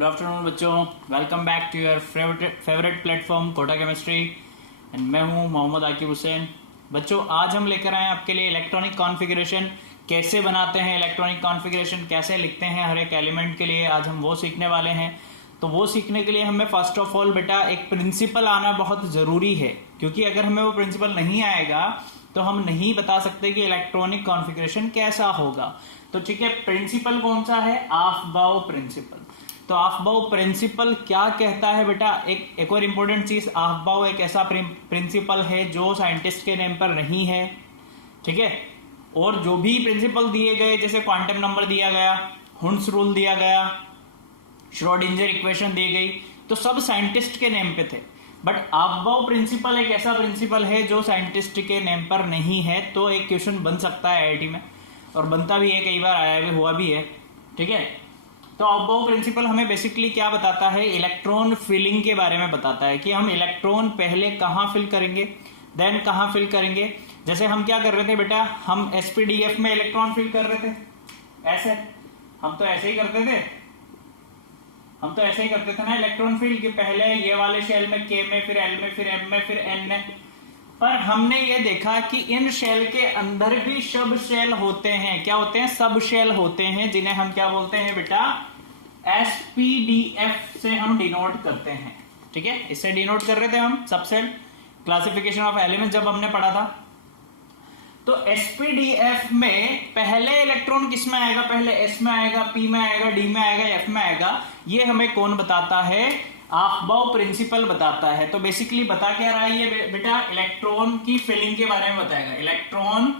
Good afternoon बच्चों, welcome back to your favourite platform Kota chemistry and मैं हूं मोहम्मद आकिब हुसैन। बच्चों, आज हम लेकर आए आपके लिए इलेक्ट्रॉनिक कॉन्फ़िगरेशन कैसे बनाते हैं, इलेक्ट्रॉनिक कॉन्फ़िगरेशन कैसे लिखते हैं हर एक एलिमेंट के लिए। आज हम वो सीखने वाले हैं। तो वो सीखने के लिए हमें फर्स्ट ऑफ ऑल बेटा एक प्रिंसिपल आना बहुत ज़रूरी है, क्योंकि अगर हमें वो प्रिंसिपल नहीं आएगा तो हम नहीं बता सकते कि इलेक्ट्रॉनिक कॉन्फ़िगरेशन कैसा होगा। तो ठीक है, प्रिंसिपल कौन सा है? आफबाउ प्रिंसिपल। तो आफबाउ प्रिंसिपल क्या कहता है बेटा? एक और इंपॉर्टेंट चीज, आफबाउ एक ऐसा प्रिंसिपल है जो साइंटिस्ट के नेम पर नहीं है, ठीक है। और जो भी प्रिंसिपल दिए गए, जैसे क्वांटम नंबर दिया गया, हुंस रूल दिया गया, श्रोडिंजर इक्वेशन दी गई, तो सब साइंटिस्ट के नेम पे थे। बट आफबाउ प्रिंसिपल एक ऐसा प्रिंसिपल है जो साइंटिस्ट के नेम पर नहीं है। तो एक क्वेश्चन बन सकता है आईआईटी में, और बनता भी है, कई बार आया भी हुआ भी है, ठीक है। तो आफबाउ प्रिंसिपल हमें बेसिकली क्या बताता है? इलेक्ट्रॉन फिलिंग के बारे में बताता है कि हम इलेक्ट्रॉन पहले कहाँ फिल करेंगे, देन कहाँ फिल करेंगे। जैसे हम क्या कर रहे थे बेटा, हम एसपीडीएफ में इलेक्ट्रॉन फिल कर रहे थे, ऐसे हम तो ऐसे ही करते थे, ना इलेक्ट्रॉन फिल, कि पहले ये वाले शेल में के में, फिर एल में, फिर एम में, फिर एन में। पर हमने ये देखा कि इन शेल के अंदर भी सब शेल होते हैं। क्या होते हैं? सब शेल होते हैं, जिन्हें हम क्या बोलते हैं बेटा? एसपीडीएफ से हम डिनोट करते हैं, ठीक है। इससे डिनोट कर रहे थे हम सबसेल क्लासिफिकेशन ऑफ एलिमेंट जब हमने पढ़ा था। तो एसपीडीएफ में पहले इलेक्ट्रॉन किस में आएगा? पहले एस में आएगा, पी में आएगा, डी में आएगा, एफ में आएगा। ये हमें कौन बताता है? आफबाउ प्रिंसिपल बताता है। तो बेसिकली बता क्या रहा है ये बेटा? इलेक्ट्रॉन की फिलिंग के बारे में बताएगा, इलेक्ट्रॉन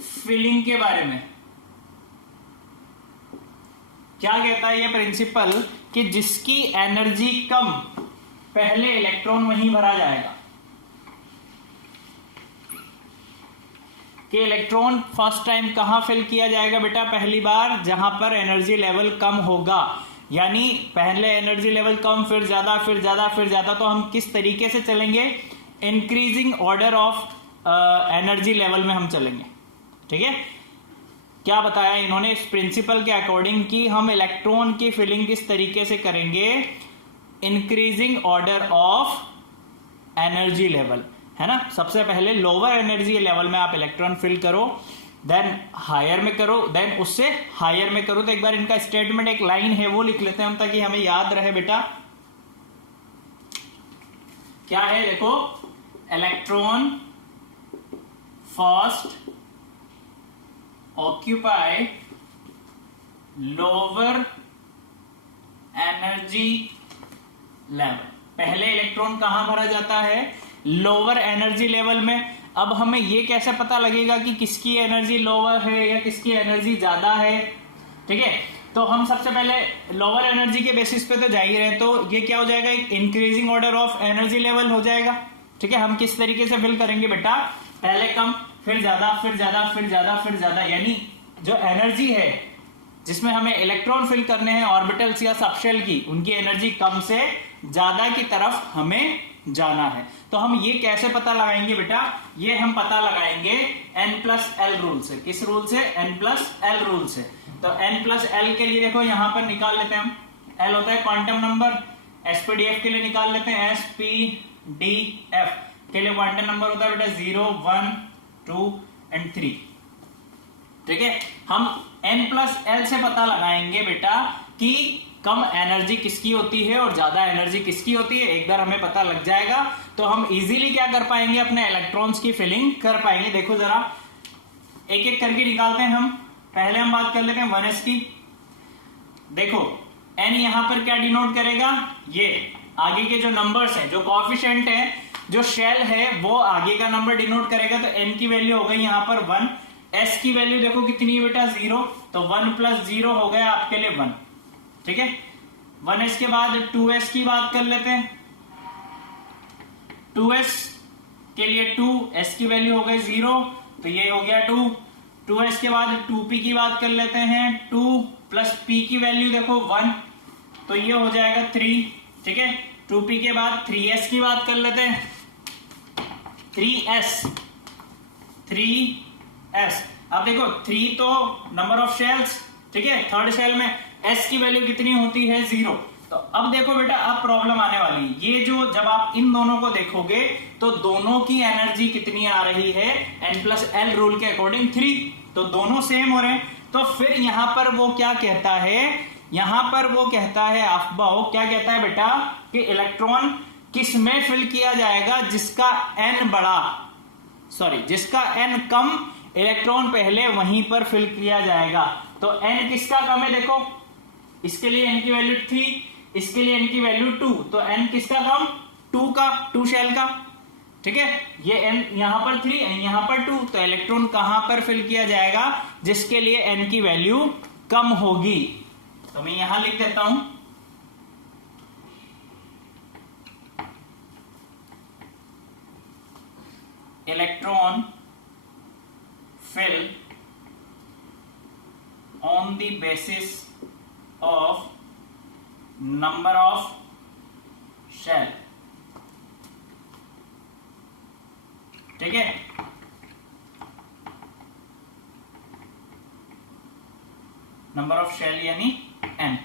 फिलिंग के बारे में। क्या कहता है ये प्रिंसिपल? कि जिसकी एनर्जी कम, पहले इलेक्ट्रॉन वहीं भरा जाएगा। कि इलेक्ट्रॉन फर्स्ट टाइम कहां फिल किया जाएगा बेटा? पहली बार जहां पर एनर्जी लेवल कम होगा। यानी पहले एनर्जी लेवल कम, फिर ज्यादा, फिर ज्यादा, फिर ज्यादा। तो हम किस तरीके से चलेंगे? Increasing order of energy level में हम चलेंगे, ठीक है। क्या बताया इन्होंने इस प्रिंसिपल के अकॉर्डिंग कि हम इलेक्ट्रॉन की फिलिंग किस तरीके से करेंगे? Increasing order of energy level, है ना। सबसे पहले लोअर एनर्जी लेवल में आप इलेक्ट्रॉन फिल करो, देन हायर में करो, देन उससे हायर में करो। तो एक बार इनका स्टेटमेंट, एक लाइन है, वो लिख लेते हैं हम, ताकि हमें याद रहे बेटा। क्या है? देखो, electron first occupy lower energy level. पहले इलेक्ट्रॉन कहां भरा जाता है? लोअर एनर्जी लेवल में। अब हमें यह कैसे पता लगेगा कि किसकी एनर्जी लोअर है या किसकी एनर्जी ज्यादा है, ठीक है। तो हम सबसे पहले लोअर एनर्जी के बेसिस पे तो जा ही रहे हैं, तो ये क्या हो जाएगा? एक increasing order of energy level हो जाएगा, ठीक है। हम किस तरीके से फिल करेंगे बेटा? पहले कम, फिर ज्यादा, फिर ज्यादा, फिर ज्यादा, फिर ज्यादा। यानी जो एनर्जी है जिसमें हमें इलेक्ट्रॉन फिल करने हैं ऑर्बिटल्स या सबशेल की, उनकी एनर्जी कम से ज्यादा की तरफ हमें जाना है। तो हम ये कैसे पता लगाएंगे बेटा? ये हम पता लगाएंगे n+l रूल से। किस रूल से? n+l रूल से। तो n+l के लिए देखो यहां पर निकाल लेते हैं हम। l होता है क्वांटम नंबर, एसपीडीएफ के लिए निकाल लेते हैं। एसपीडीएफ के लिए क्वांटम नंबर होता है बेटा 0, 1, 2 एंड 3, ठीक है। हम n+l से पता लगाएंगे बेटा कि कम एनर्जी किसकी होती है और ज्यादा एनर्जी किसकी होती है। एक बार हमें पता लग जाएगा तो हम इजीली क्या कर पाएंगे? अपने इलेक्ट्रॉन्स की फिलिंग कर पाएंगे। देखो जरा, एक एक करके निकालते हैं हम। पहले हम बात कर लेते हैं 1s की। देखो, n यहां पर क्या डिनोट करेगा? ये आगे के जो नंबर्स हैं, जो कोएफिशिएंट है, जो शेल है, वो आगे का नंबर डिनोट करेगा। तो n की वैल्यू हो गई यहां पर 1। s की वैल्यू देखो कितनी है बेटा? 0। तो 1 + 0 हो गया आपके लिए 1, ठीक है। 1s के बाद 2s की बात कर लेते हैं। 2s के लिए 2, s की वैल्यू हो गई 0, तो ये हो गया 2। 2s के बाद 2p की बात कर लेते हैं। 2 + p की वैल्यू देखो 1, तो ये हो जाएगा 3, ठीक है। 2p के बाद 3s की बात कर लेते हैं। 3s। अब देखो 3 तो नंबर ऑफ शेल्स, ठीक है, थर्ड शेल में एस की वैल्यू कितनी होती है 0। तो अब देखो बेटा, अब प्रॉब्लम आने वाली है। ये जो जब आप इन दोनों को देखोगे तो दोनों की एनर्जी कितनी आ रही है, n+l रूल के अकॉर्डिंग 3, तो दोनों सेम हो रहे हैं। तो फिर यहां पर वो क्या कहता है, यहां पर वो कहता है अफबाओ क्या कहता है बेटा कि इलेक्ट्रॉन किस में फिल किया जाएगा, जिसका n बड़ा, सॉरी जिसका n कम इलेक्ट्रॉन पहले वहीं पर फिल किया जाएगा। तो n किसका कम है, देखो इसके लिए n की वैल्यू 3, इसके लिए n की वैल्यू 2, तो n किसका कम, 2 का, 2 शेल का, ठीक है। ये n यहां पर 3, यहां पर 2, तो इलेक्ट्रॉन कहां पर फिल किया जाएगा, जिसके लिए n की वैल्यू कम होगी। तो मैं यहां लिख देता हूं, electron fill on the basis of number of shell, ठीक है। नंबर ऑफ शेल यानी n,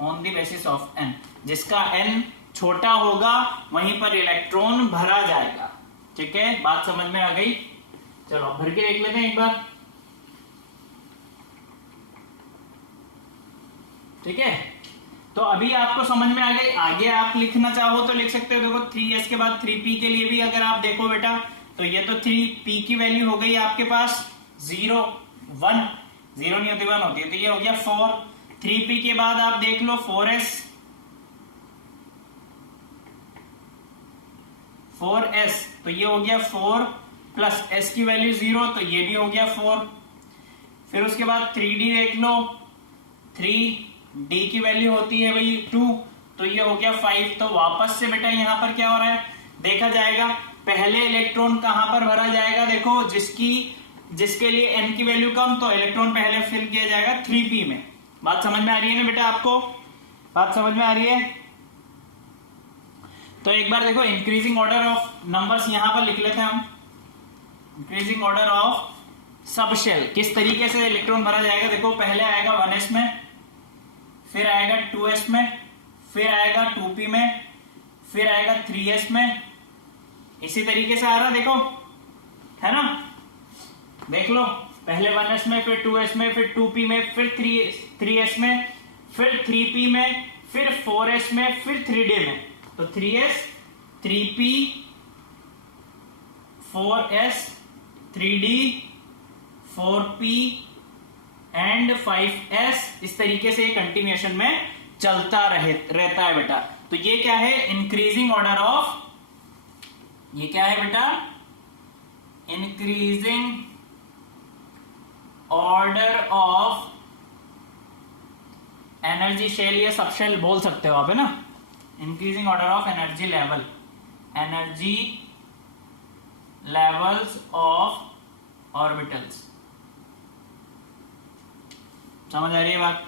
on the basis of n, जिसका n छोटा होगा वहीं पर इलेक्ट्रॉन भरा जाएगा, ठीक है। बात समझ में आ गई। चलो भर के देख लेते हैं एक बार, ठीक है। तो अभी आपको समझ में आ गई। आगे आप लिखना चाहो तो लिख सकते हो। देखो 3s के बाद 3p के लिए भी अगर आप देखो बेटा, तो ये तो 3p की वैल्यू हो गई आपके पास 0 1, 0 नहीं होती 1 होती है, तो ये हो गया 4। 3p के बाद आप देख लो 4s, तो ये हो गया 4 प्लस s की वैल्यू 0, तो ये भी हो गया 4। फिर उसके बाद 3d देख लो, 3d की वैल्यू होती है भाई 2, तो ये हो गया 5। तो वापस से बेटा यहाँ पर क्या हो रहा है देखा जाएगा। पहले इलेक्ट्रॉन कहां पर भरा जाएगा, देखो जिसके लिए n की वैल्यू कम, तो इलेक्ट्रॉन पहले फिल किया जाएगा 3p में। बात समझ में आ रही है ना बेटा, आपको बात समझ में आ रही है। तो एक बार देखो इंक्रीजिंग ऑर्डर ऑफ नंबर्स यहां पर लिख लेते हैं हम। Increasing order of sub shell किस तरीके से इलेक्ट्रॉन भरा जाएगा, देखो पहले आएगा 1s में, फिर आएगा 2s में, फिर आएगा 2p में, फिर आएगा 3s में, इसी तरीके से आ रहा देखो, है ना। देख लो पहले 1s में, फिर 2s में, फिर 2p में, फिर 3s में, फिर 3p में, फिर 4s में, फिर 3d में। तो 3s 3p 4s 3d 4p and 5s, इस तरीके से कंटिन्यूएशन में चलता रहता है बेटा। तो ये क्या है इंक्रीजिंग ऑर्डर ऑफ, ये क्या है बेटा increasing order of energy shell या सब शेल बोल सकते हो आप, है ना। Increasing order of energy level, energy levels of orbitals. समझ आ रही है बात,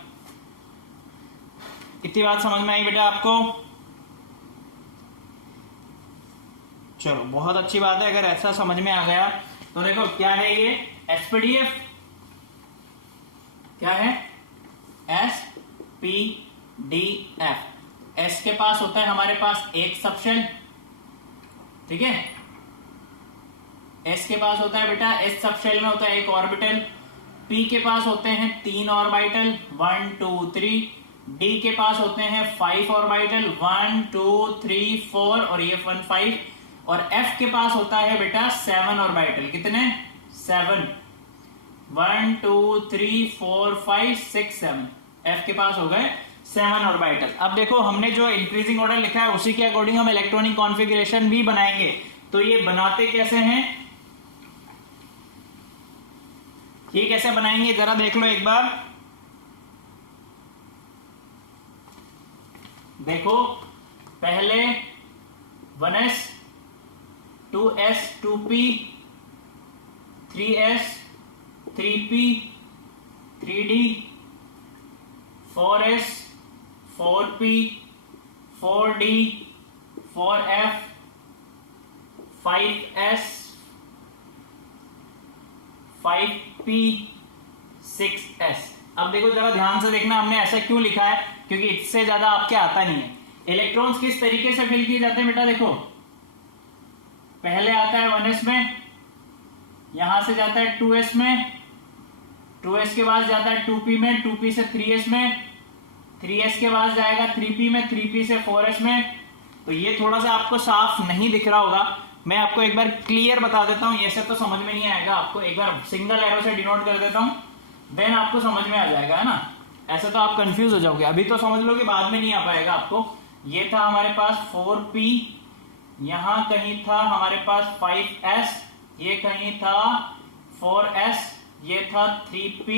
इतनी बात समझ में आई बेटा आपको। चलो बहुत अच्छी बात है, अगर ऐसा समझ में आ गया तो देखो क्या है ये एसपीडीएफ, क्या है एसपीडीएफ। एस के पास होता है हमारे पास एक सबशेल, ठीक है। एस के पास होता है बेटा, एस सबशेल में होता है एक ऑर्बिटल। पी के पास होते हैं 3 ऑर्बिटल 1 2 3। डी के पास होते हैं 5 ऑर्बिटल 1 2 3 4 और ये 1 5। और एफ के पास होता है बेटा 7 ऑर्बिटल, कितने 7, 1 2 3 4 5 6 7। एफ के पास हो गए 7 ऑर्बिटल। अब देखो हमने जो इंक्रीजिंग ऑर्डर लिखा है उसी के अकॉर्डिंग हम इलेक्ट्रॉनिक कॉन्फ़िगरेशन भी बनाएंगे। तो ये बनाते कैसे हैं, ये कैसे बनाएंगे जरा देख लो एक बार। देखो पहले 1s 2s 2p 3s 3p 3d 4s 4p 4d 4f 5s 5p 6s। अब देखो जरा ध्यान से देखना, हमने ऐसा क्यों लिखा है, क्योंकि इससे ज्यादा आपके आता नहीं है। इलेक्ट्रॉन्स किस तरीके से फिल किए जाते हैं बेटा, देखो पहले आता है 1s में, यहां से जाता है 2s में, 2s के बाद जाता है 2p में, 2p से 3s में, 3s के बाद जाएगा 3p में, 3p से 4s में। तो ये थोड़ा सा आपको साफ नहीं दिख रहा होगा, मैं आपको एक बार क्लियर बता देता हूं, ऐसे तो समझ में नहीं आएगा आपको, एक बार सिंगल एरो से डिनोट कर देता हूं, देन आपको समझ में आ जाएगा, है ना। ऐसे तो आप कंफ्यूज हो जाओगे, अभी तो समझ लो कि बाद में नहीं आ पाएगा आपको। ये था हमारे पास 4p, यहां कहीं था हमारे पास 5s, ये कहीं था 4s, ये था 3p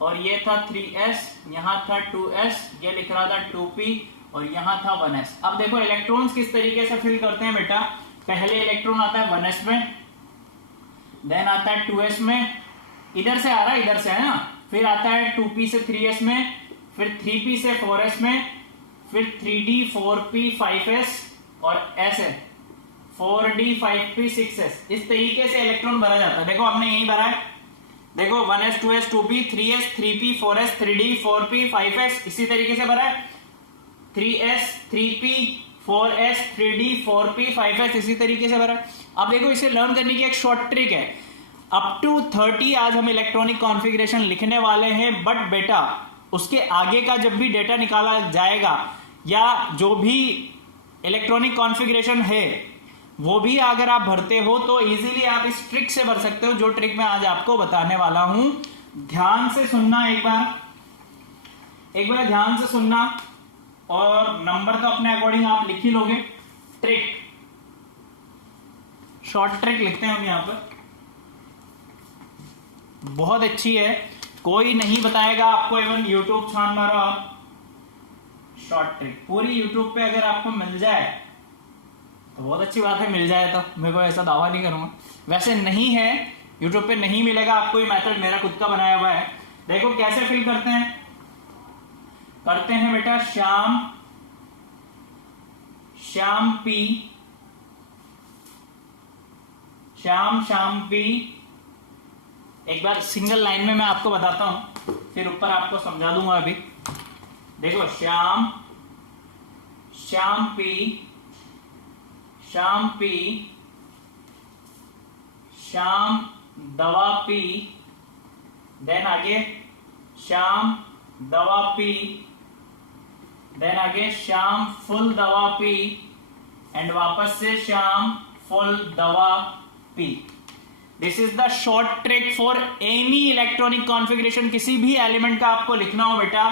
और ये था 3s, यहां था 2s, ये लिख रहा था 2p और यहां था 1s। अब देखो इलेक्ट्रॉन्स किस तरीके से फिल करते हैं बेटा, पहले इलेक्ट्रॉन आता है 1s में, देन आता है 2s में, इधर से आ रहा है, इधर से है ना, फिर आता है 2p से 3s में, फिर 3p से 4s में, फिर 3d 4p 5s और ऐसे 4d 5p 6s। इस तरीके से इलेक्ट्रॉन भरा जाता है। देखो हमने यही भरा है, देखो 1s 2s 2p 3s 3p 4s 3d 4p 5s, इसी तरीके से भरा है, 3s 3p 4s 3d 4p 5s, इसी तरीके से भरा है। अब देखो इसे लर्न करने की एक शॉर्ट ट्रिक है, अप टू 30 आज हम इलेक्ट्रॉनिक कॉन्फ़िगरेशन लिखने वाले हैं, बट बेटा उसके आगे का जब भी डेटा निकाला जाएगा या जो भी इलेक्ट्रॉनिक कॉन्फ़िगरेशन है वो भी अगर आप भरते हो तो इजीली आप इस ट्रिक से भर सकते हो, जो ट्रिक मैं आज आपको बताने वाला हूं। ध्यान से सुनना, एक बार ध्यान से सुनना, और नंबर तो अपने अकॉर्डिंग आप लिख ही लोगे। ट्रिक, शॉर्ट ट्रिक लिखते हैं हम यहां पर, बहुत अच्छी है, कोई नहीं बताएगा आपको, इवन यूट्यूब छान मारो आप, शॉर्ट ट्रिक पूरी यूट्यूब पे अगर आपको मिल जाए तो बहुत अच्छी बात है, मिल जाए तो, मेरे को ऐसा दावा नहीं करूंगा, वैसे नहीं है यूट्यूब पे नहीं मिलेगा आपको, ये मेथड मेरा खुद का बनाया हुआ है। देखो कैसे फिल करते हैं बेटा, श्याम पी, एक बार सिंगल लाइन में मैं आपको बताता हूं, फिर ऊपर आपको समझा दूंगा अभी। देखो श्याम पी, श्याम दवा पी, देन आगे श्याम दवा पी, देन आगे श्याम फुल दवा पी, एंड वापस से श्याम फुल दवा P. This is the short trick for any electronic configuration. किसी भी एलिमेंट का आपको लिखना हो बेटा,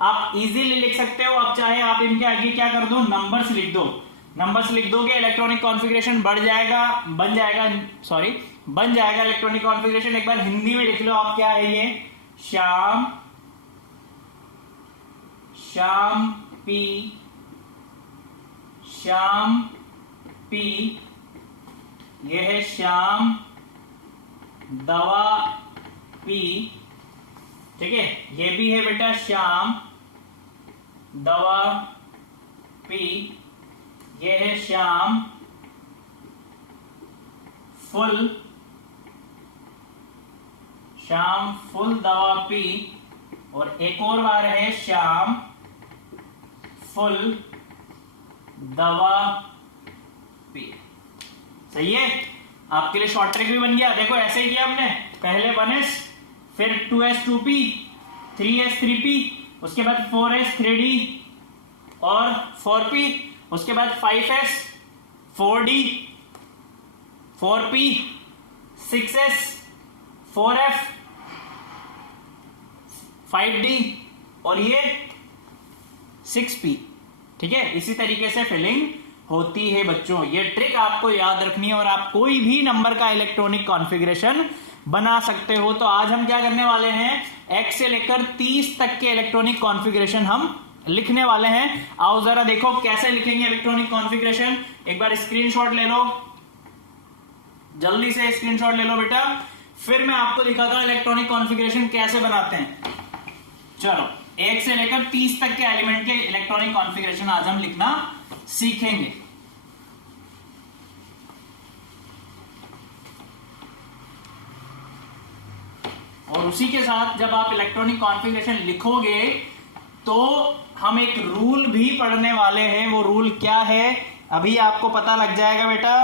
आप इजीली लिख सकते हो। अब चाहे आप इनके आगे क्या कर दो, नंबर्स लिख दो, नंबर्स लिख दोगे, इलेक्ट्रॉनिक कॉन्फ़िगरेशन बन जाएगा इलेक्ट्रॉनिक कॉन्फ़िगरेशन। एक बार हिंदी में लिख लो आप, क्या है ये, श्याम पी, ये है श्याम दवा पी, ठीक है, ये भी है बेटा श्याम दवा पी, ये है श्याम फुल दवा पी, और एक और बार है श्याम फुल दवा पी। सही है, आपके लिए शॉर्ट ट्रिक भी बन गया। देखो ऐसे ही किया हमने, पहले 1s, फिर 2s 2p, 3s 3p, उसके बाद 4s 3d और 4p, उसके बाद 5s 4d 4p, 6s 4f 5d और ये 6p। ठीक है, इसी तरीके से फिलिंग होती है बच्चों। ये ट्रिक आपको याद रखनी है और आप कोई भी नंबर का इलेक्ट्रॉनिक कॉन्फ़िगरेशन बना सकते हो। तो आज हम क्या करने वाले हैं, 1 से लेकर 30 तक के इलेक्ट्रॉनिक कॉन्फ़िगरेशन हम लिखने वाले हैं। आओ जरा देखो कैसे लिखेंगे इलेक्ट्रॉनिक कॉन्फ़िगरेशन। एक बार स्क्रीनशॉट ले लो, जल्दी से स्क्रीनशॉट ले लो बेटा, फिर मैं आपको दिखाता हूं इलेक्ट्रॉनिक कॉन्फ़िगरेशन कैसे बनाते हैं। चलो 1 से लेकर 30 तक के एलिमेंट के इलेक्ट्रॉनिक कॉन्फ़िगरेशन आज हम लिखना सीखेंगे। और उसी के साथ जब आप इलेक्ट्रॉनिक कॉन्फ़िगरेशन लिखोगे तो हम एक रूल भी पढ़ने वाले हैं। वो रूल क्या है अभी आपको पता लग जाएगा बेटा।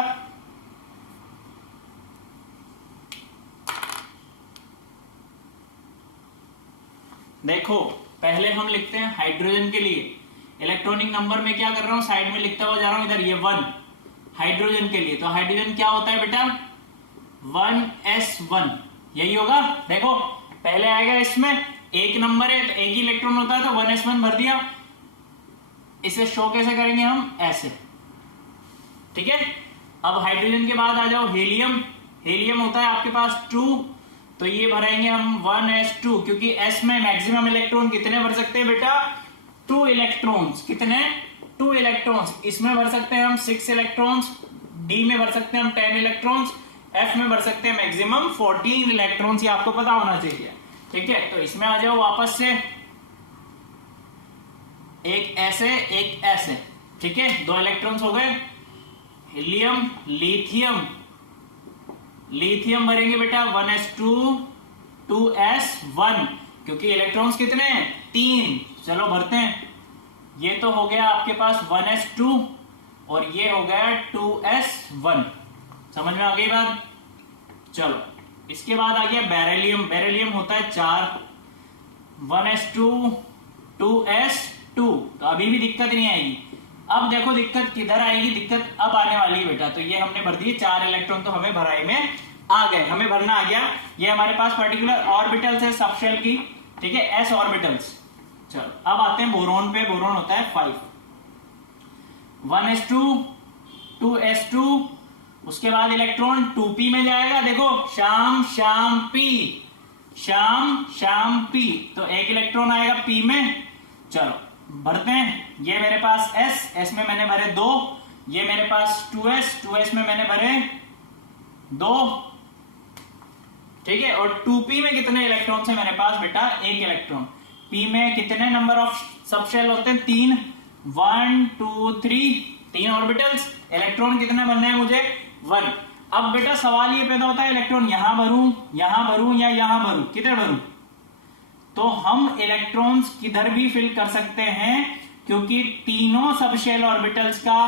देखो पहले हम लिखते हैं हाइड्रोजन के लिए इलेक्ट्रॉनिक नंबर में क्या कर रहा हूं, साइड में लिखता हुआ जा रहा हूं इधर, ये 1 हाइड्रोजन के लिए। तो हाइड्रोजन क्या होता है बेटा 1s1, यही होगा। देखो पहले आएगा इसमें एक नंबर है तो एक ही इलेक्ट्रॉन होता है तो 1s1 भर दिया। इसे शो कैसे करेंगे हम, ऐसे, ठीक है। अब हाइड्रोजन के बाद आ जाओ हेलियम। हेलियम होता है आपके पास 2, तो ये भरेंगे हम 1s2, क्योंकि s में मैक्सिमम इलेक्ट्रॉन कितने भर सकते हैं बेटा 2 इलेक्ट्रॉन्स। कितने 2 इलेक्ट्रॉन्स। इसमें भर सकते हैं हम 6 इलेक्ट्रॉन्स, डी में भर सकते हैं हम 10 इलेक्ट्रॉन्स, एफ में भर सकते हैं मैक्सिमम 14 इलेक्ट्रॉन्स। ये आपको पता होना चाहिए, ठीक है। तो इसमें आ जाओ वापस से, एक ऐसे एक ऐसे, ठीक है, 2 इलेक्ट्रॉन्स हो गए। हीलियम लिथियम, लिथियम भरेंगे बेटा 1s2 2s1, क्योंकि इलेक्ट्रॉन्स कितने हैं 3। चलो भरते हैं। ये तो हो गया आपके पास 1s2 और ये हो गया 2s1। समझ में आ गई बात। चलो इसके बाद आ गया बेरिलियम। बेरिलियम होता है 4, 1s2 2s2। तो अभी भी दिक्कत नहीं आएगी। अब देखो दिक्कत किधर आएगी, दिक्कत अब आने वाली है बेटा। तो ये हमने भर दिए 4 इलेक्ट्रॉन, तो हमें भराई में आ गए, हमें भरना आ गया। ये हमारे पास पर्टिकुलर ऑर्बिटल्स है सबशेल की, ठीक है, s ऑर्बिटल्स। चलो अब आते हैं बोरोन पे। बोरोन होता है 5, 1s2 2s2, उसके बाद इलेक्ट्रॉन 2p में जाएगा। देखो शाम शाम p, शाम शाम p, तो एक इलेक्ट्रॉन आएगा p में। चलो भरते हैं। ये मेरे पास s में मैंने भरे 2, ये मेरे पास 2s में मैंने भरे 2, ठीक है। और 2p में कितने इलेक्ट्रॉन है मेरे पास बेटा 1 इलेक्ट्रॉन। p में कितने नंबर ऑफ सबशेल होते हैं 3, 1 2 3 ऑर्बिटल्स। इलेक्ट्रॉन कितने बनने हैं मुझे 1। अब बेटा सवाल ये पैदा होता है इलेक्ट्रॉन यहां भरूं या यहां भरूं, किधर भरूं। तो हम इलेक्ट्रॉन्स किधर भी फिल कर सकते हैं, क्योंकि तीनों सबशेल ऑर्बिटल्स का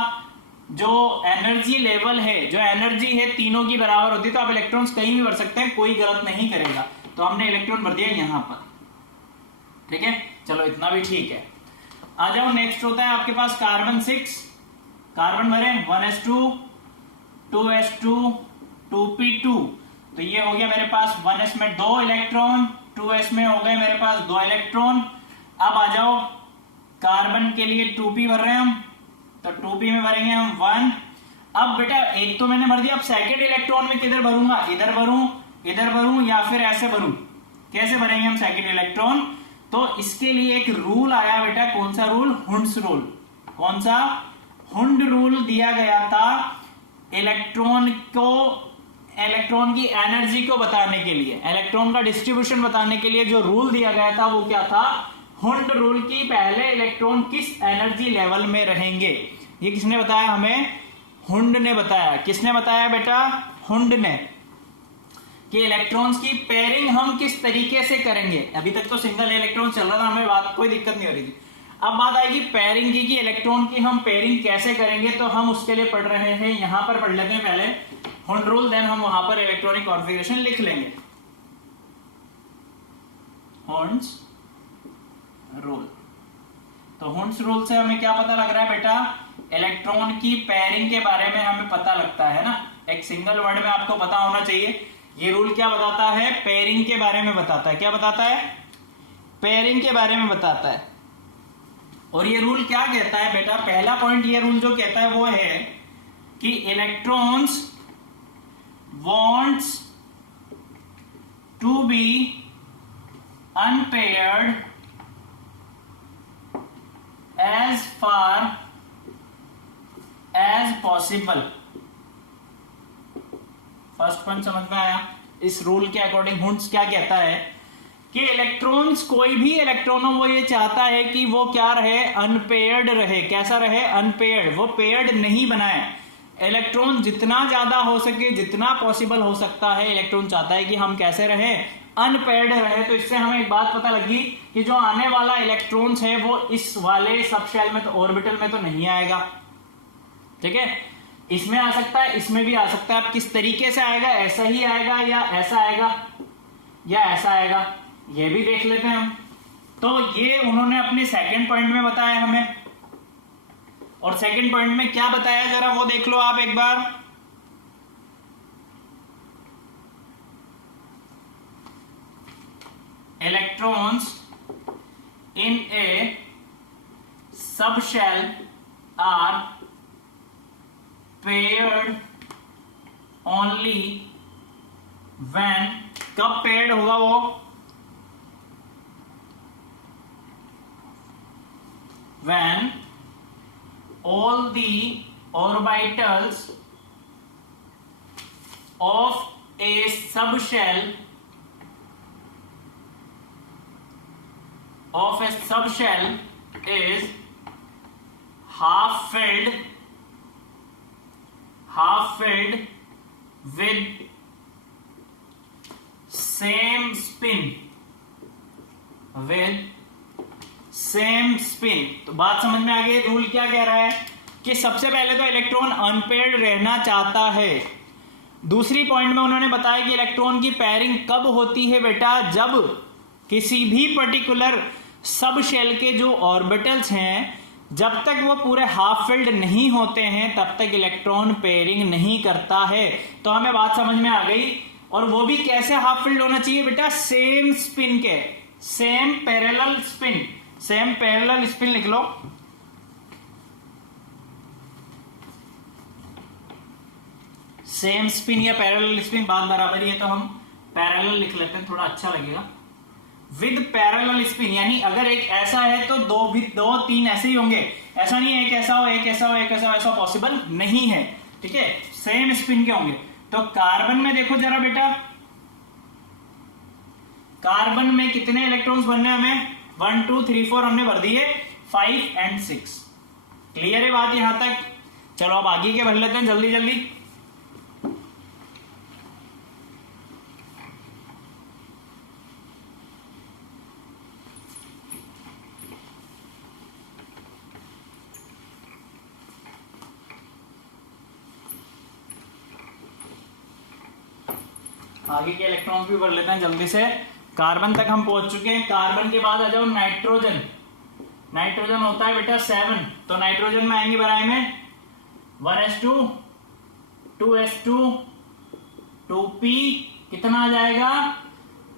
जो एनर्जी लेवल है, जो एनर्जी है तीनों की बराबर होती है। तो आप इलेक्ट्रॉन्स कहीं भी भर सकते हैं, कोई गलत नहीं करेगा। तो हमने इलेक्ट्रॉन भर दिया यहां पर, ठीक है। चलो इतना भी ठीक है। आ जाओ नेक्स्ट होता है आपके पास कार्बन 6। कार्बन भरे 1s2 2s2 2p2, तो ये हो गया मेरे पास 1s में 2 इलेक्ट्रॉन, 2s में हो गए मेरे पास 2 इलेक्ट्रॉन। अब आ जाओ कार्बन के लिए 2p भर रहे हैं हम, तो 2p में भरेंगे हम 1। अब बेटा एक तो मैंने भर दिया, अब सेकेंड इलेक्ट्रॉन में किधर भरूंगा, इधर भरूं या फिर ऐसे भरूं। कैसे भरेंगे हम सेकेंड इलेक्ट्रॉन, तो इसके लिए एक रूल आया बेटा। कौन सा रूल, हुंड्स रूल। कौन सा, हुंड रूल दिया गया था इलेक्ट्रॉन की एनर्जी को बताने के लिए, इलेक्ट्रॉन का डिस्ट्रीब्यूशन बताने के लिए जो रूल दिया गया था वो क्या था, हुंड रूल की। पहले इलेक्ट्रॉन किस एनर्जी लेवल में रहेंगे, ये किसने बताया हमें, हुंड ने बताया। किसने बताया बेटा, हुंड ने, कि इलेक्ट्रॉन्स की पेयरिंग हम किस तरीके से करेंगे। अभी तक तो सिंगल इलेक्ट्रॉन चल रहा था, हमें बात कोई दिक्कत नहीं हो रही थी। अब बात आएगी पेयरिंग की, कि इलेक्ट्रॉन की हम पेयरिंग कैसे करेंगे। तो हम उसके लिए पढ़ रहे हैं, यहां पर पढ़ लेते हैं पहले हुंड रूल, देन हम वहां पर इलेक्ट्रॉनिक कॉन्फ़िगरेशन लिख लेंगे। Hund's rule. तो हुंड्स रूल से हमें क्या पता लग रहा है बेटा, इलेक्ट्रॉन की पेयरिंग के बारे में हमें पता लगता है ना। एक सिंगल वर्ड में आपको पता होना चाहिए। ये रूल क्या बताता है, पेयरिंग के बारे में बताता है। क्या बताता है, पेयरिंग के बारे में बताता है। और ये रूल क्या कहता है बेटा, पहला पॉइंट ये रूल जो कहता है वो है कि electrons wants to be unpaired as far as possible। First point समझ में आया। इस रूल के अकॉर्डिंग हुंड्स क्या कहता है कि इलेक्ट्रॉन्स, कोई भी इलेक्ट्रॉन हो, वो ये चाहता है कि वो क्या रहे, अनपेयर्ड रहे। कैसा रहे, अनपेयर्ड, वो पेयर्ड नहीं बनाए। इलेक्ट्रॉन जितना ज्यादा हो सके, जितना पॉसिबल हो सकता है, इलेक्ट्रॉन चाहता है कि हम कैसे रहे, अनपेयर्ड रहे, तो इससे हमें एक बात पता लगी कि जो आने वाला इलेक्ट्रॉन्स है वो इस वाले सब शेल में तो ऑर्बिटल में तो नहीं आएगा। ठीक है, इसमें आ सकता है, इसमें भी आ सकता है। अब किस तरीके से आएगा, ऐसा ही आएगा या ऐसा आएगा या ऐसा आएगा, ये भी देख लेते हैं हम। तो ये उन्होंने अपने सेकंड पॉइंट में बताया हमें, और सेकंड पॉइंट में क्या बताया जरा वो देख लो आप एक बार। Electrons in a subshell are paired only when, कब paired होगा वो, when all the orbitals of a subshell is half filled with same spin, तो बात समझ में आ गई। रूल क्या कह रहा है कि सबसे पहले तो इलेक्ट्रॉन अनपेयर्ड रहना चाहता है। दूसरी पॉइंट में उन्होंने बताया कि इलेक्ट्रॉन की पेयरिंग कब होती है बेटा, जब किसी भी पर्टिकुलर सब शेल के जो ऑर्बिटल्स हैं जब तक वो पूरे हाफ फिल्ड नहीं होते हैं तब तक इलेक्ट्रॉन पेयरिंग नहीं करता है। तो हमें बात समझ में आ गई। और वो भी कैसे हाफ फिल्ड होना चाहिए बेटा, सेम स्पिन के, same parallel spin, same parallel spin लिख लो। सेम स्पिन या पैरेलल स्पिन बात बराबर ही है, तो हम पैरेलल लिख लेते हैं, थोड़ा अच्छा लगेगा। विद पैरेलल स्पिन, यानी अगर एक ऐसा है तो दो तीन ऐसे ही होंगे, ऐसा नहीं है एक ऐसा हो एक ऐसा हो एक ऐसा हो, ऐसा पॉसिबल नहीं है। ठीक है, सेम स्पिन के होंगे। तो कार्बन में देखो जरा बेटा, कार्बन में कितने इलेक्ट्रॉन्स बनने हमें, 1 2 3 4 हमने भर दिए, 5 और 6। क्लियर है बात यहां तक? चलो अब आगे के भर लेते हैं जल्दी जल्दी। आगे के इलेक्ट्रॉन्स भी भर लेते हैं जल्दी से। कार्बन तक हम पहुंच चुके हैं। कार्बन के बाद आ जाओ नाइट्रोजन। नाइट्रोजन होता है बेटा 7, तो नाइट्रोजन में आएंगे बराबर में 1s2 2s2 2p, कितना आ जाएगा,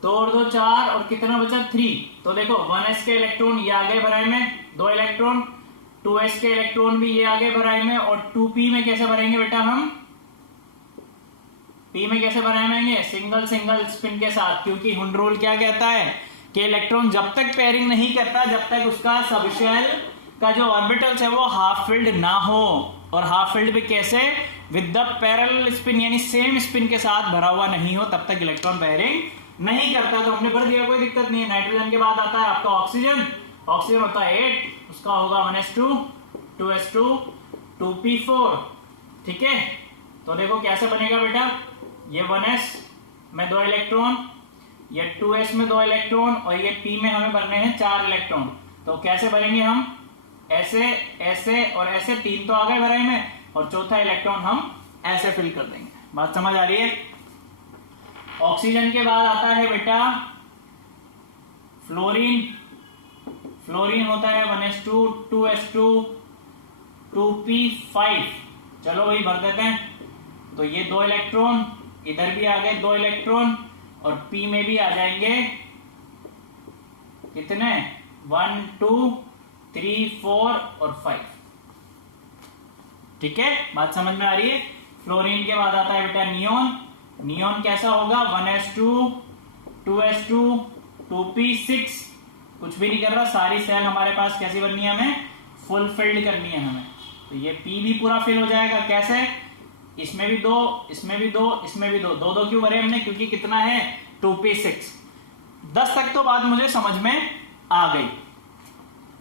2 और 2 4, और कितना बचा 3। तो देखो 1s के इलेक्ट्रॉन ये आ गए भराई में 2 इलेक्ट्रॉन, 2s के इलेक्ट्रॉन भी ये आ गए भराई में, और 2p में कैसे भरेंगे बेटा हम, p में कैसे बनाएंगे, सिंगल सिंगल स्पिन के साथ, क्योंकि हुंड रूल क्या कहता है कि इलेक्ट्रॉन जब तक पेयरिंग नहीं करता जब तक उसका सबशेल का जो ऑर्बिटल्स है वो हाफ फिल्ड ना हो। और हाफ फिल्ड भी कैसे, विद द पैरेलल स्पिन, यानी सेम स्पिन के साथ भरा हुआ नहीं हो तब तक इलेक्ट्रॉन पेयरिंग नहीं करता। तो हमने भर दिया, कोई दिक्कत नहीं है। नाइट्रोजन के बाद आता है आपका ऑक्सीजन। ऑक्सीजन होता है 8, उसका होगा 1s2 2s2 2p4। ठीक है, तो देखो कैसे बनेगा बेटा, ये 1s में 2 इलेक्ट्रॉन, ये 2s में 2 इलेक्ट्रॉन, और ये p में हमें भरने हैं 4 इलेक्ट्रॉन। तो कैसे भरेंगे हम, ऐसे ऐसे और ऐसे, 3 तो आ गए भराई में, और चौथा इलेक्ट्रॉन हम ऐसे फिल कर देंगे। बात समझ आ रही है? ऑक्सीजन के बाद आता है बेटा फ्लोरीन। फ्लोरीन होता है 1s2 2s2 2p5। चलो वही भर देते हैं। तो ये 2 इलेक्ट्रॉन, इधर भी आ गए 2 इलेक्ट्रॉन, और p में भी आ जाएंगे कितने, 1 2 3 4 और 5। ठीक है, बात समझ में आ रही है? फ्लोरीन के बाद आता है बेटा नियोन। नियोन कैसा होगा, 1s2 2s2 2p6। कुछ भी नहीं कर रहा, सारी सेल हमारे पास कैसी बननी है, हमें फुल फिल्ड करनी है हमें। तो ये p भी पूरा फिल हो जाएगा। कैसे, इसमें भी 2, इसमें भी 2, इसमें भी 2, 2 क्यों भरे हमने, क्योंकि कितना है 2p6। 10 तक तो बात मुझे समझ में आ गई,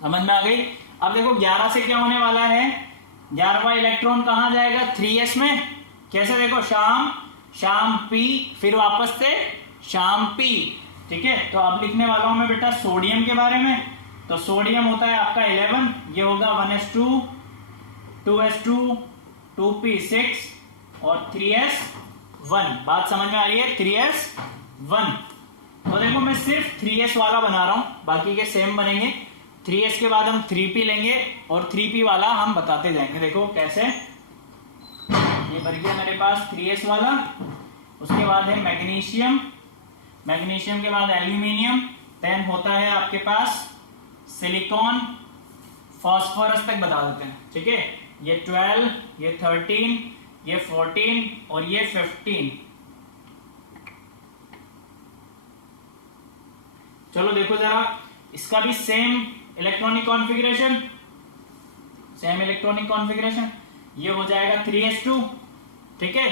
समझ में आ गई। अब देखो 11 से क्या होने वाला है, 11वां इलेक्ट्रॉन कहां जाएगा, 3s में। कैसे, देखो शाम शाम p, फिर वापस से शाम p, ठीक है, तो अब लिखने वाला हूं मैं बेटा सोडियम के बारे में। तो सोडियम होता है आपका 11, ये होगा 1s2, 2s2, 2p6 और 3s1। बात समझ में आ रही है? 3s1। तो देखो मैं सिर्फ 3s वाला बना रहा हूं, बाकी के सेम बनेंगे। 3s के बाद हम 3p लेंगे और 3p वाला हम बताते जाएंगे। देखो कैसे, ये बन गया मेरे पास 3s वाला। उसके बाद है मैग्नीशियम, मैग्नीशियम के बाद एल्यूमिनियम, देन होता है आपके पास सिलिकॉन, फास्फोरस तक बता देते हैं। ठीक है, ये 12, ये 13, ये 14 और ये 15। चलो देखो जरा, इसका भी same electronic configuration, same electronic configuration. ये हो जाएगा 3s2। ठीक है,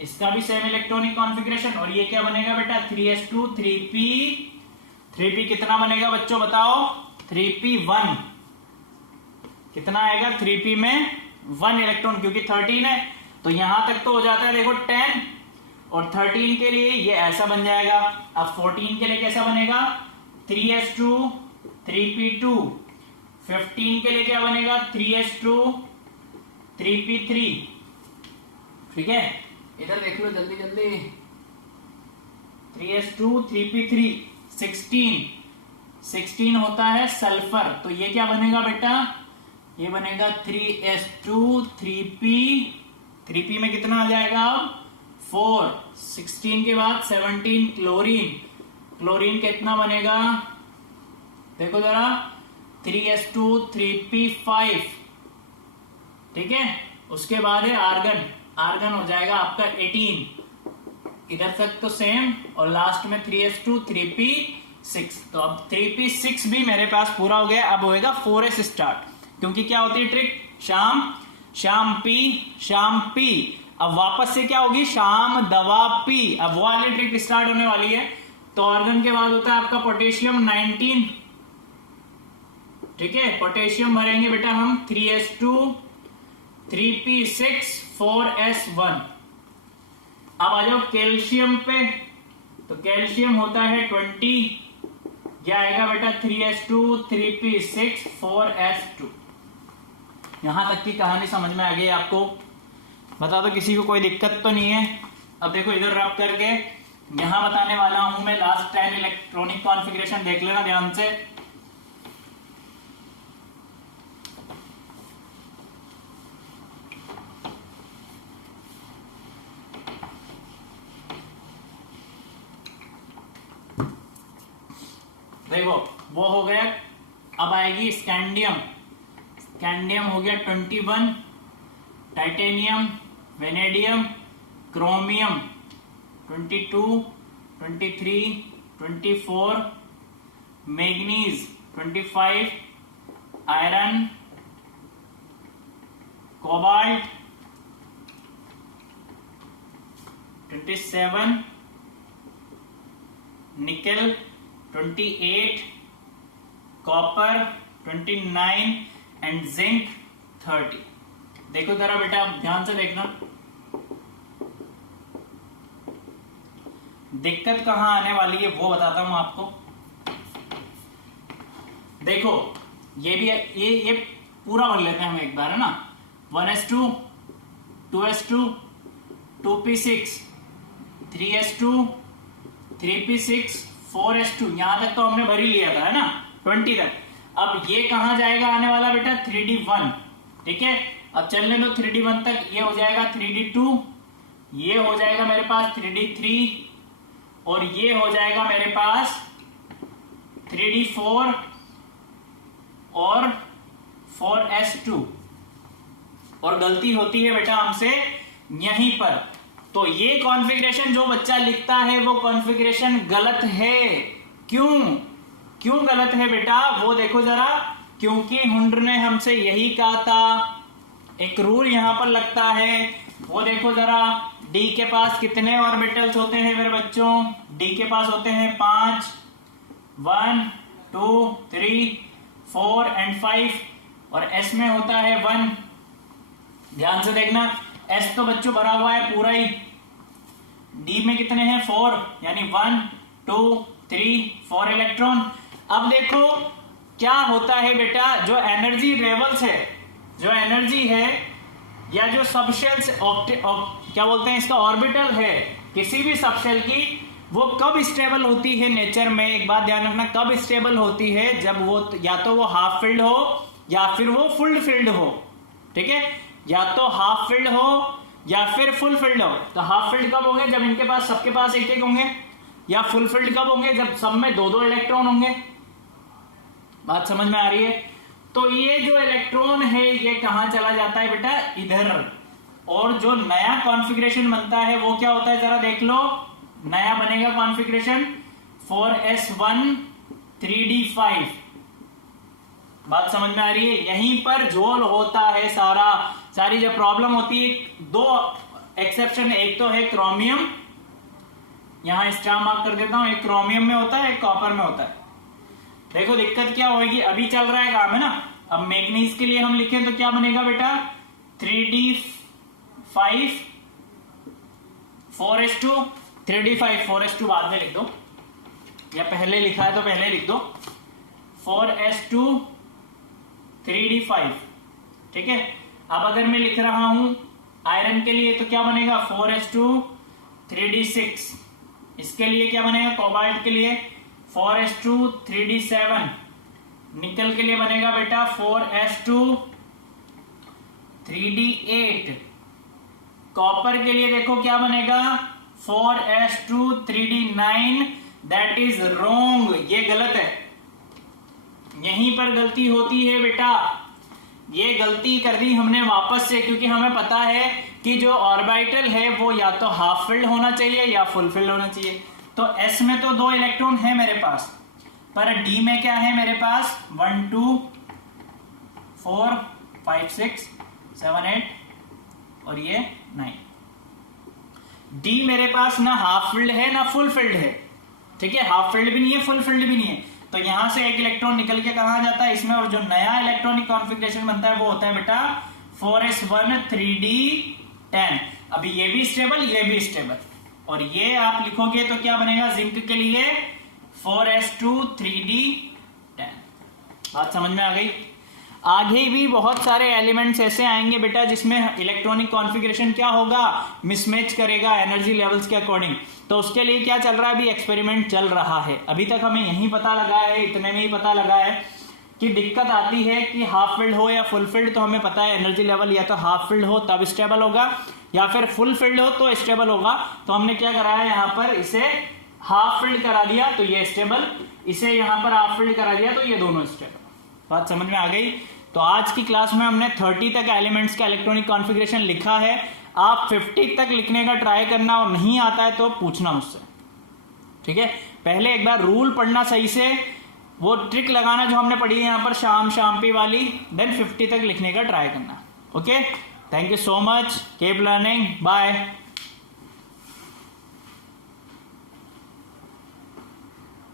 इसका भी सेम इलेक्ट्रॉनिक कॉन्फ़िगरेशन। और ये क्या बनेगा बेटा? 3s2, 3p। 3p कितना बनेगा बच्चों बताओ? 3p1 कितना आएगा? 3p में 1 इलेक्ट्रॉन, क्योंकि 13 है तो यहां तक तो हो जाता है देखो 10। और 13 के लिए ये ऐसा बन जाएगा। अब 14 के लिए कैसा बनेगा? 3s2, 3p2। 15 के लिए क्या बनेगा? 3s2, 3p3। ठीक है, इधर देख लो जल्दी जल्दी। 3s2, 3p3। 16 होता है सल्फर, तो ये क्या बनेगा बेटा? ये बनेगा 3s2, 3p। 3p में कितना आ जाएगा अब? 4। 16 के बाद 17 क्लोरीन। क्लोरीन कितना बनेगा? देखो जरा, 3s2, 3p5। ठीक है, उसके बाद है आर्गन। आर्गन हो जाएगा आपका 18। इधर तक तो सेम, और लास्ट में 3s2, 3p6। तो अब 3p6 भी मेरे पास पूरा हो गया। अब होएगा 4s स्टार्ट, क्योंकि क्या होती है ट्रिक? शाम पी। अब वापस से क्या होगी? शाम दवा पी। अब वो वाली ट्रिक स्टार्ट होने वाली है। तो आर्गन के बाद होता है आपका पोटेशियम 19। ठीक है, पोटेशियम भरेंगे बेटा हम 3s2, 3p6, 4s1। अब आ जाओ कैल्शियम पे। तो कैल्शियम होता है 20। क्या आएगा बेटा? 3s2, 3p6, 4s2। यहां तक की कहानी समझ में आ गई आपको? बता दो किसी को कोई दिक्कत तो नहीं है? अब देखो इधर रब करके यहां बताने वाला हूं मैं लास्ट टाइम इलेक्ट्रॉनिक कॉन्फ़िगरेशन, देख लेना ध्यान से। देखो वो हो गया। अब आएगी स्कैंडियम। स्कैंडियम हो गया 21। Titanium, vanadium, chromium 22, 23, 24, manganese 25, iron, cobalt 27, nickel 28, copper 29 and zinc 30। देखो जरा बेटा, आप ध्यान से देखना, दिक्कत कहां आने वाली है वो बताता हूं आपको। देखो ये भी ये पूरा भर लेते हैं हम एक बार, है ना। 1s2, 2s2, 2p6, 3s2, 3p6, 4s2। यहां तक तो हमने भर ही लिया था, है ना, 20 तक। अब ये कहां जाएगा आने वाला बेटा? 3d1। ठीक है, अब चलने दो 3d1 तक। ये हो जाएगा 3d2, ये हो जाएगा मेरे पास 3d3, और ये हो जाएगा मेरे पास 3d4 और 4s2। और गलती होती है बेटा हमसे यहीं पर। तो ये कॉन्फ़िगरेशन जो बच्चा लिखता है वो कॉन्फ़िगरेशन गलत है। क्यों गलत है बेटा? वो देखो जरा, क्योंकि हुंड्र ने हमसे यही कहा था। एक रूल यहां पर लगता है, वो देखो जरा, डी के पास कितने ऑर्बिटल्स होते हैं मेरे बच्चों? डी के पास होते हैं 5, 1, 2, 3, 4 एंड 5, और एस में होता है 1। ध्यान से देखना, एस तो बच्चों भरा हुआ है पूरा ही। डी में कितने हैं? 4, यानी 1, 2, 4 इलेक्ट्रॉन। अब देखो क्या होता है बेटा, जो एनर्जी लेवल्स है, जो एनर्जी है या जो सबशेल्स क्या बोलते हैं इसका ऑर्बिटल है किसी भी सबशेल की, वो कब स्टेबल होती है नेचर में, एक बात ध्यान रखना, कब स्टेबल होती है, जब वो या तो वो हाफ फिल्ड हो या फिर वो फुल फिल्ड हो। ठीक है, या तो हाफ फिल्ड हो या फिर फुल फिल्ड हो। तो हाफ फिल्ड कब होंगे, जब इनके पास सबके पास एक एक होंगे, या फुल फिल्ड कब होंगे, जब सब में 2-2 इलेक्ट्रॉन होंगे। बात समझ में आ रही है। तो ये जो इलेक्ट्रॉन है ये कहां चला जाता है बेटा, इधर। और जो नया कॉन्फ़िगरेशन बनता है वो क्या होता है, जरा देख लो। नया बनेगा कॉन्फ़िगरेशन 4s1 3d5। बात समझ में आ रही है। यहीं पर झोल होता है सारी जो प्रॉब्लम होती है। 2 एक्सेप्शन, एक तो है क्रोमियम, यहां स्टार मार्क कर देता हूं, एक क्रोमियम में होता है, एक कॉपर में होता है। देखो दिक्कत क्या होगी, अभी चल रहा है काम है ना। अब मैग्नीज के लिए हम लिखें तो क्या बनेगा बेटा, 3d5 4s2 3d5 4s2 बाद में लिख दो, या पहले लिखा है तो पहले लिख दो 4s2 3d5। ठीक है, अब अगर मैं लिख रहा हूं आयरन के लिए तो क्या बनेगा 4s2 3d6। इसके लिए क्या बनेगा, कोबाल्ट के लिए 4s2 3d7। निकल के लिए बनेगा बेटा 4s2 3d8। कॉपर के लिए देखो क्या बनेगा 4s2 3d9। That is wrong, ये गलत है। यहीं पर गलती होती है बेटा, ये गलती कर दी हमने वापस से, क्योंकि हमें पता है कि जो ऑर्बिटल है वो या तो हाफ फिल्ड होना चाहिए या फुल फिल्ड होना चाहिए। तो s में तो 2 इलेक्ट्रॉन है मेरे पास, पर d में क्या है मेरे पास 1 2 4 5 6 7 8 और ये 9। d मेरे पास ना हाफ फिल्ड है ना फुल फिल्ड है। ठीक है, हाफ फिल्ड भी नहीं है, फुल फिल्ड भी नहीं है। तो यहां से एक इलेक्ट्रॉन निकल के कहां जाता है, इसमें। और जो नया इलेक्ट्रॉनिक कॉन्फ़िगरेशन बनता है वो होता है बेटा 4s1 3d10। अभी ये भी स्टेबल, ये भी स्टेबल, और ये आप लिखोगे तो क्या बनेगा जिंक के लिए 4s2 3d10। बात समझ में आ गई। आगे भी बहुत सारे एलिमेंट्स ऐसे आएंगे बेटा जिसमें इलेक्ट्रॉनिक कॉन्फ़िगरेशन क्या होगा, मिसमैच करेगा एनर्जी लेवल्स के अकॉर्डिंग। तो उसके लिए क्या चल रहा है, अभी एक्सपेरिमेंट चल रहा है। अभी तक हमें यही पता लगा है, इतने में ही पता लगा है कि दिक्कत आती है कि हाफ फिल्ड हो या फुल फिल्ड। तो हमें पता है एनर्जी लेवल या तो हाफ फिल्ड हो तब स्टेबल होगा, या फिर फुल फिल्ड हो तो स्टेबल होगा। तो हमने क्या करा है, यहाँ पर इसे हाफ फिल्ड करा दिया तो ये स्टेबल, इसे यहाँ पर हाफ फिल्ड करा दिया तो ये दोनों स्टेबल। बात समझ में आ गई। तो आज की क्लास में हमने 30 तक एलिमेंट्स का इलेक्ट्रॉनिक कॉन्फ़िगरेशन लिखा है। आप 50 तक लिखने का ट्राई करना, और नहीं आता है तो पूछना मुझसे। ठीक है, पहले एक बार रूल पढ़ना सही से, वो ट्रिक लगाना जो हमने पढ़ी है यहाँ पर शाम्पी वाली, देन 50 तक लिखने का ट्राई करना। Okay, thank you so much, keep learning, bye.